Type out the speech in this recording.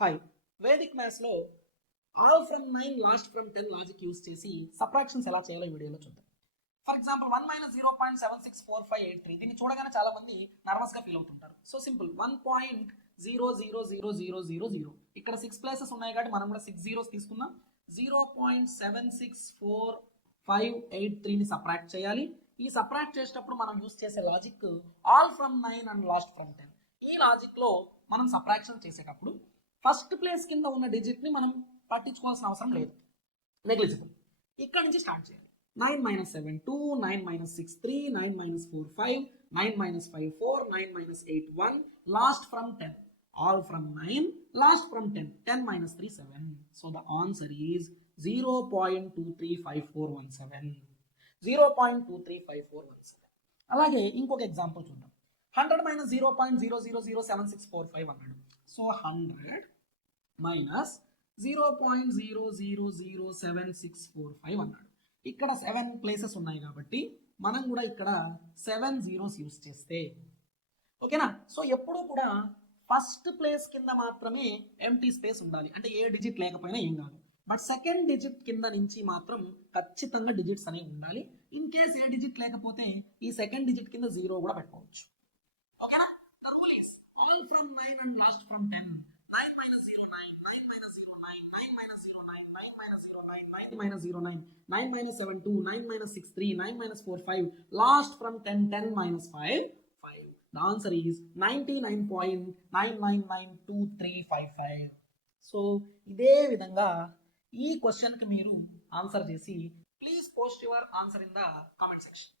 Hi, Vedic మ్యాథ్స్లో all from 9 last from 10 logic use చేసి subtractions ఎలా చేయాలో ఈ వీడియోలో చూద్దాం. ఫర్ ఎగ్జాంపుల్ 1 - 0.764583 దీన్ని చూడగానే చాలా మంది నర్వస్గా ఫీల్ అవుతుంటారు. సో సింపుల్ 1.000000 ఇక్కడ 6 ప్లేసెస్ ఉన్నాయి కాబట్టి మనం కూడా 6 zeros తీసుకుందాం. 0.76453ని సబ్ట్రాక్ట్ చేయాలి. ఈ సబ్ట్రాక్ట్ చేసేటప్పుడు మనం యూస్ చేసే logic all from 9 and last from 10. ఈ లాజిక్లో మనం సబ్ట్రాక్షన్ చేసేటప్పుడు ఫస్ట్ ప్లేస్ కింద ఉన్న డిజిట్ని మనం పట్టించుకోవాల్సిన అవసరం లేదు, నెగ్లిజిబుల్. ఇక్కడ నుంచి స్టార్ట్ చేయాలి. 9 - 7 2, 9 - 6 3, 9 - 4 5, 9 - 5 4, 9 - 8 1, last from 10. All from 9, last from 10. 10 - 3 7. So the answer is 0.235417. 0.235417. అలాగే ఇంకొక ఎగ్జాంపుల్ చూద్దాం. 100 - 0.000765 అన్నాడు. సో 100 - 0.000765 అన్నాడు. ఇక్కడ 7 ప్లేసెస్ ఉన్నాయి కాబట్టి మనం కూడా ఇక్కడ 7 zeros యూస్ చేస్తే ఓకేనా. సో ఎప్పుడూ కూడా ఫస్ట్ ప్లేస్ కింద మాత్రమే ఎంటీ స్పేస్ ఉండాలి, అంటే ఏ డిజిట్ లేకపోయినా ఏం కాదు. బట్ సెకండ్ డిజిట్ కింద నుంచి మాత్రం ఖచ్చితంగా డిజిట్స్ అనేవి ఉండాలి. ఇన్ కేస్ ఏ డిజిట్ లేకపోతే ఈ సెకండ్ డిజిట్ కింద 0 కూడా పెట్టుకోవచ్చు. ఓకేనా. The rule is all from 9 and last from 10. 9 - 09, 9 - 09, 9 - 09, 9 - 09, 9 - 09, 9 - 7 2, 9 - 6 3, 9 - 4 5, last from 10, 10 - 5 5. The answer is 99.9992355. So ఇదే విధంగా ఈ క్వశ్చన్కి మీరు ఆన్సర్ చేసి please post your answer in the comment section.